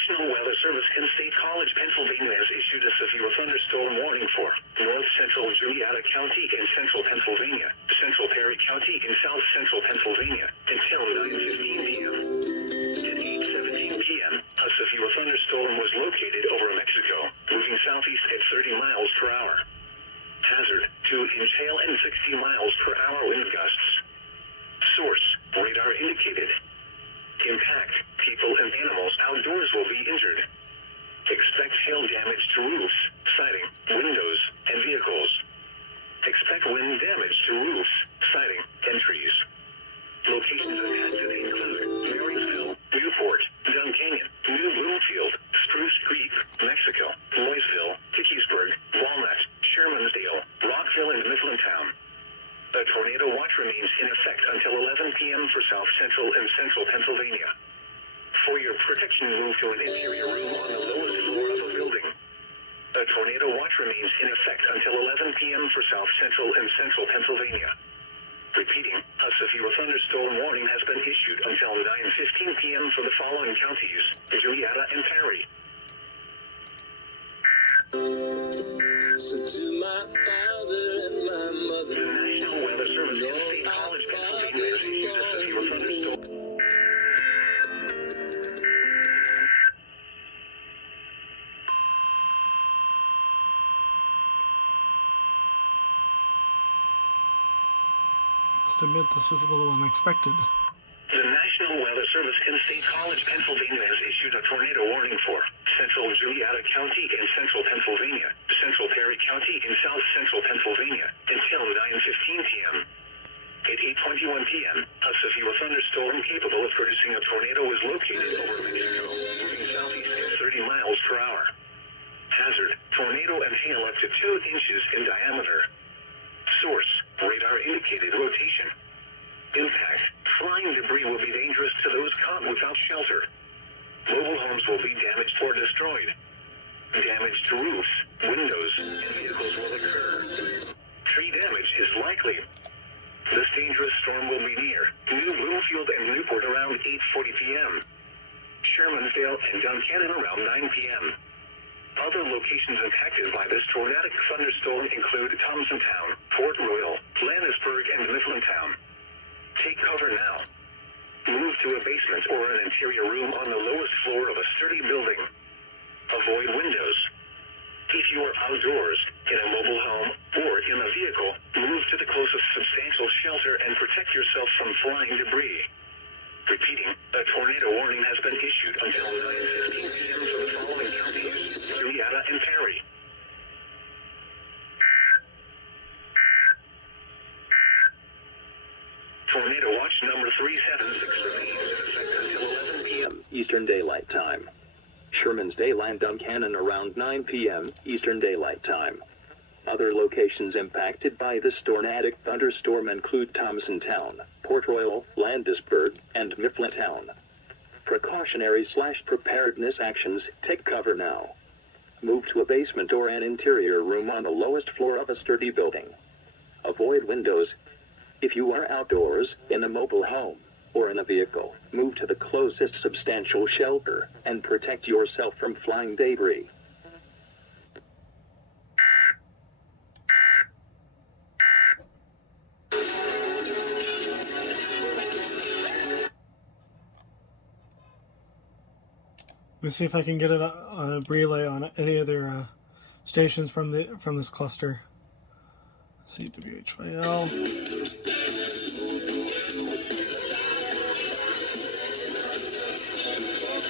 National Weather Service in State College, Pennsylvania has issued a severe thunderstorm warning for north central Juniata County in central Pennsylvania, central Perry County in south central Pennsylvania, until 9:15 p.m. At 8:17 p.m., a severe thunderstorm was located over Mexico, moving southeast at 30 miles per hour. Hazard, 2-inch hail and 60 miles per hour wind gusts. Source, radar indicated. Impact, people and animals outdoors will be injured. Expect hail damage to roofs, siding, windows, and vehicles. Expect wind damage to roofs, siding, and trees. Locations impacted include Marysville, Newport, Dunn Canyon, New Bloomfield, Spruce Creek, Mexico, Louisville, Hickey'sburg, Walnut, Shermansdale, Rockville, and Mifflintown. A tornado watch remains in effect until 11 p.m. for south central and central Pennsylvania. For your protection, move to an interior room on the lowest floor of a building. A tornado watch remains in effect until 11 p.m. for south central and central Pennsylvania. Repeating, a severe thunderstorm warning has been issued until 9:15 p.m. for the following counties: Juniata and Perry. So to my father and my mother, The National Weather Service in State College, Pennsylvania has issued a severe thunderstorm. Must admit, this was a little unexpected. The National Weather Service in State College, Pennsylvania has issued a tornado warning for central Juniata County in central Pennsylvania, central Perry County in south central Pennsylvania, until 9:15 p.m. At 8:21 p.m., a severe thunderstorm capable of producing a tornado was located over Mexico, moving southeast at 30 miles per hour. Hazard, tornado and hail up to 2 inches in diameter. Source, radar indicated rotation. Impact, flying debris will be dangerous to those caught without shelter. Mobile homes will be damaged or destroyed. Damage to roofs, windows, and vehicles will occur. Tree damage is likely. This dangerous storm will be near New Bloomfield and Newport around 8:40 p.m. Shermansdale and Dunn Canyon around 9 p.m. Other locations impacted by this tornadic thunderstorm include Thompsontown, Port Royal, Landisburg, and Mifflintown. Take cover now. Move to a basement or an interior room on the lowest floor of a sturdy building. Avoid windows. If you are outdoors, in a mobile home, or in a vehicle, move to the closest substantial shelter and protect yourself from flying debris. Repeating, a tornado warning has been issued until 9:15 p.m. for the following counties: Juniata and Perry. Tornado watch number 376 remains in effect until 11 p.m. Eastern Daylight Time. Shermansdale and Dunn Canyon around 9 p.m. Eastern Daylight Time. Other locations impacted by this tornadic thunderstorm include Thompsontown, Port Royal, Landisburg, and Mifflintown. Precautionary/preparedness actions: take cover now. Move to a basement or an interior room on the lowest floor of a sturdy building. Avoid windows. If you are outdoors, in a mobile home, or in a vehicle, move to the closest substantial shelter and protect yourself from flying debris. Let me see if I can get it on a relay on any other stations from this cluster. Let's see, WHYL.